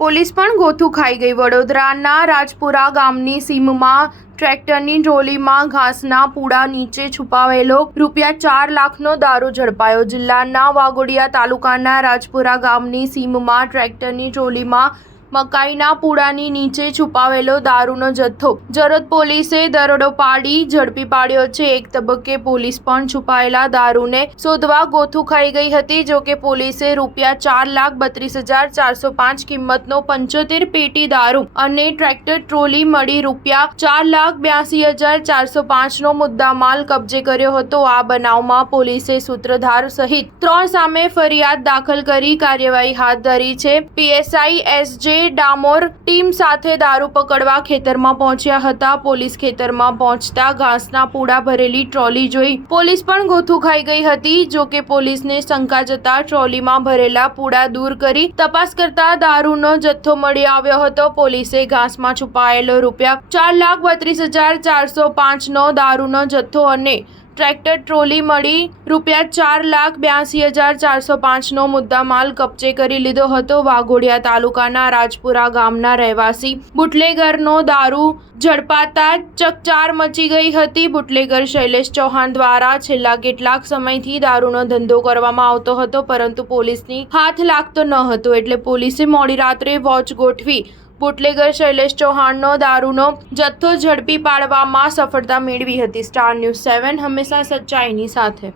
Police પણ ગોથું ખાઈ ગઈ। વડોદરાના રાજપુરા ગામની સીમમાં ટ્રેક્ટરની ટ્રોલીમાં ઘાસના પૂડા નીચે છુપાવેલો ₹4 લાખનો દારૂ ઝડપાયો। જિલ્લાના વાઘોડિયા તાલુકાના રાજપુરા ગામની સીમમાં ટ્રેક્ટરની ટ્રોલીમાં મકાઈના પૂડાની નીચે છુપાવેલો દારૂનો જથ્થો જરોદ પોલીસે દરોડો પાડી ઝડપી પાડ્યો છે। એક તબક્કે પોલીસ પણ છુપાયેલા દારૂને શોધવા ગોથું ખાઈ ગઈ હતી। જો કે પોલીસે ₹4,32,405 કિંમતનો 75 પેટી દારૂ અને ટ્રેક્ટર ટ્રોલી મળી ₹4,82,405નો મુદ્દામાલ કબજે કર્યો હતો। આ બનાવમાં પોલીસે સૂત્રધાર સહિત 3 સામે ફરિયાદ દાખલ કરી કાર્યવાહી હાથ ધરી છે। પીએસઆઈ એસજે ડામોર ટીમ સાથે દારૂ પકડવા ખેતરમાં પહોંચ્યા હતા। પોલીસ ખેતરમાં પહોંચતા ઘાસના પૂડા ભરેલી ટ્રોલી જોઈ પોલીસ પણ ગોથું ખાઈ ગઈ હતી। જો કે પોલીસને શંકા જતા ટ્રોલીમાં ભરેલા પૂડા દૂર કરી તપાસ કરતા દારૂનો જથ્થો મળી આવ્યો હતો। પોલીસે ઘાસમાં છુપાયેલો ₹4,32,405નો દારૂનો જથ્થો અને ટ્રેક્ટર ટ્રોલી મળી ₹4,82,405નો મુદ્દામાલ કબજે કરી લીધો હતો। વાઘોડિયા તાલુકાના રાજપુરા ગામના રહેવાસી બુટલેગરનો દારૂ ઝડપાતા ચકચાર મચી ગઈ હતી। બુટલેગર શૈલેષ ચૌહાણ દ્વારા છેલ્લા કેટલાક સમયથી દારૂનો ધંધો કરવામાં આવતો હતો, પરંતુ પોલીસની હાથ લાગતો ન હતો, એટલે પોલીસે મોડી રાત્રે વોચ ગોઠવી બુટલેગર શૈલેષ ચૌહાણનો દારૂનો જથ્થો ઝડપી પાડવામાં સફળતા મેળવી હતી। સ્ટાર ન્યૂઝ 7 હંમેશા સચ્ચાઈની સાથે।